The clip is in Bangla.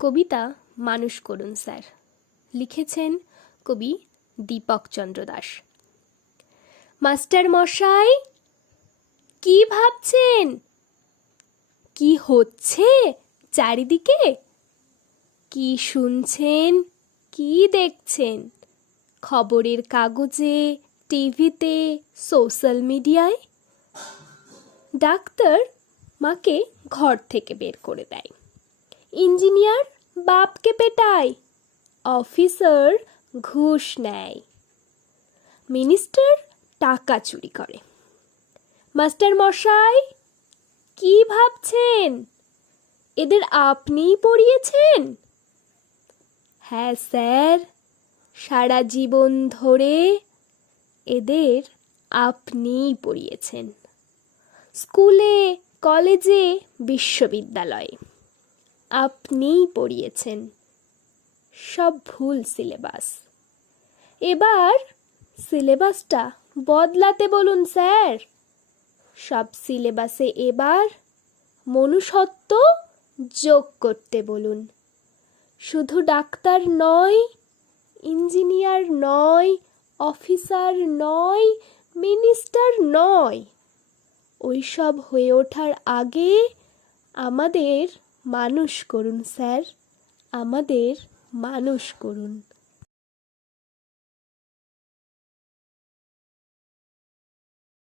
কবিতা মানুষ করুন স্যার, লিখেছেন কবি দীপক চন্দ্র দাস। মাস্টার মশাই, কি ভাবছেন? কি হচ্ছে চারিদিকে? কি শুনছেন, কি দেখছেন খবরের কাগজে, টিভিতে, সোশ্যাল মিডিয়ায়? ডাক্তার মাকে ঘর থেকে বের করে দেয়, ইঞ্জিনিয়ার বাপকে পেটায়, অফিসার ঘুষ নেয়, মিনিস্টার টাকা চুরি করে। মাস্টার মশাই, কি ভাবছেন? এদের আপনিই পড়িয়েছেন? হ্যাঁ স্যার, সারা জীবন ধরে এদের আপনিই পড়িয়েছেন, স্কুলে, কলেজে, বিশ্ববিদ্যালয়ে আপনিই পড়িয়েছেন। সব ভুল সিলেবাস। এবার সিলেবাসটা বদলাতে বলুন স্যার। সব সিলেবাসে এবার মনুষ্যত্ব যোগ করতে বলুন। শুধু ডাক্তার নয়, ইঞ্জিনিয়ার নয়, অফিসার নয়, মিনিস্টার নয়, ওইসব হয়ে ওঠার আগে আমাদের মানুষ করুন স্যার, আমাদের মানুষ করুন।